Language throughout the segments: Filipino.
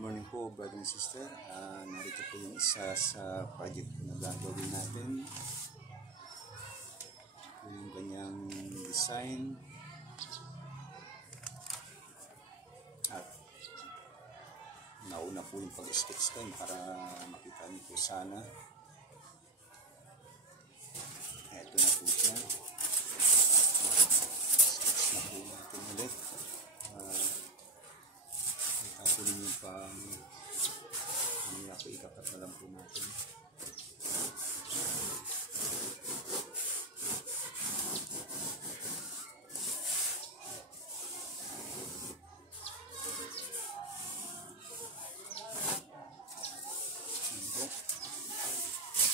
Morning po, brother and sister. Narito po yung isa sa project na gagawin natin. Yung kanyang design. At nauna po yung pag-sketch ko para makita niyo po sana. Ito na po siya. Sketch na po natin ulit. Itapunin yung pang mamaya po ikakat na lang po natin.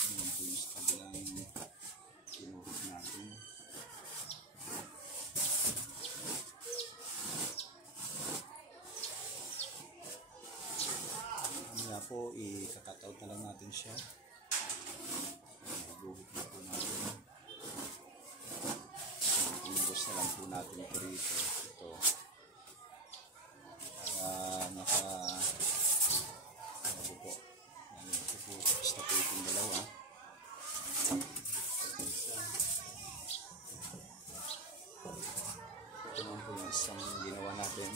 Ayan po yung kabilang kinuhit natin. Mamaya po ikakat-out na lang natin siya. Buhit na po natin. Pinubos na lang po natin ito rito. Ito. Para ano po. Ito po. Basta po itong dalawa. Ito naman po yung isang ginawa natin.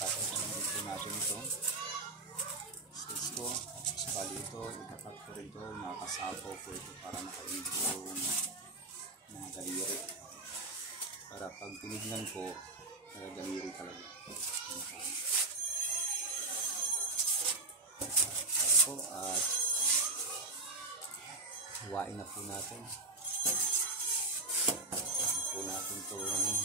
Ikakat na lang po natin ito. Sketch ko. Bali ito, ikakat ko rin ito, nakasampo po ito para nakainit yung mga daliri. Para pag tinignan ko, daliri talaga. Para po, at huwain na po natin. Huwain po natin itong daliri.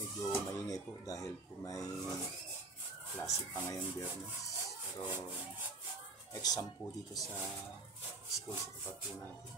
Medyo maingay po dahil po may klase pa ngayon Biyernes. Pero exam po dito sa school sa tapat po natin.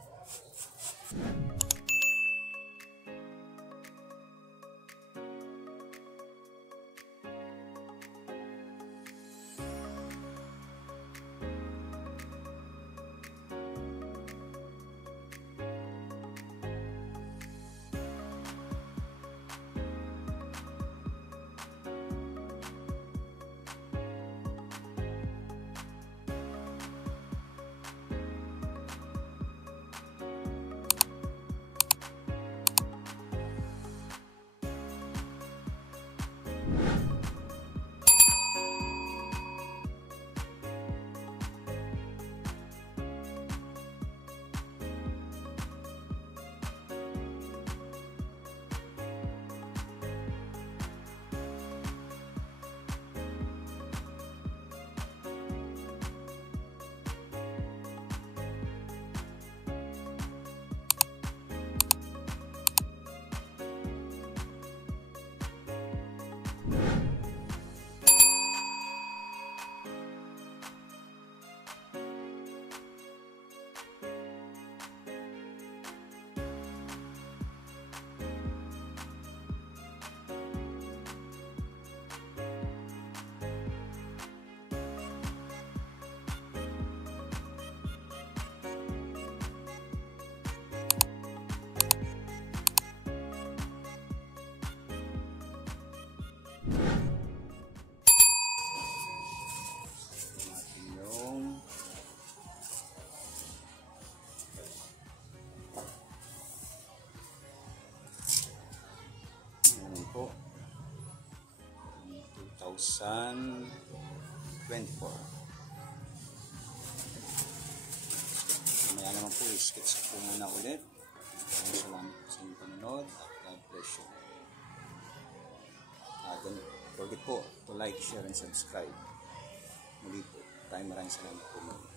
Po 2024. Mamaya naman po i-sketch ko muna ulit. Maraming salamat po sa inyong panonood at God bless you. Don't forget po to like, share, and subscribe. Muli po, maraming salamat po muli.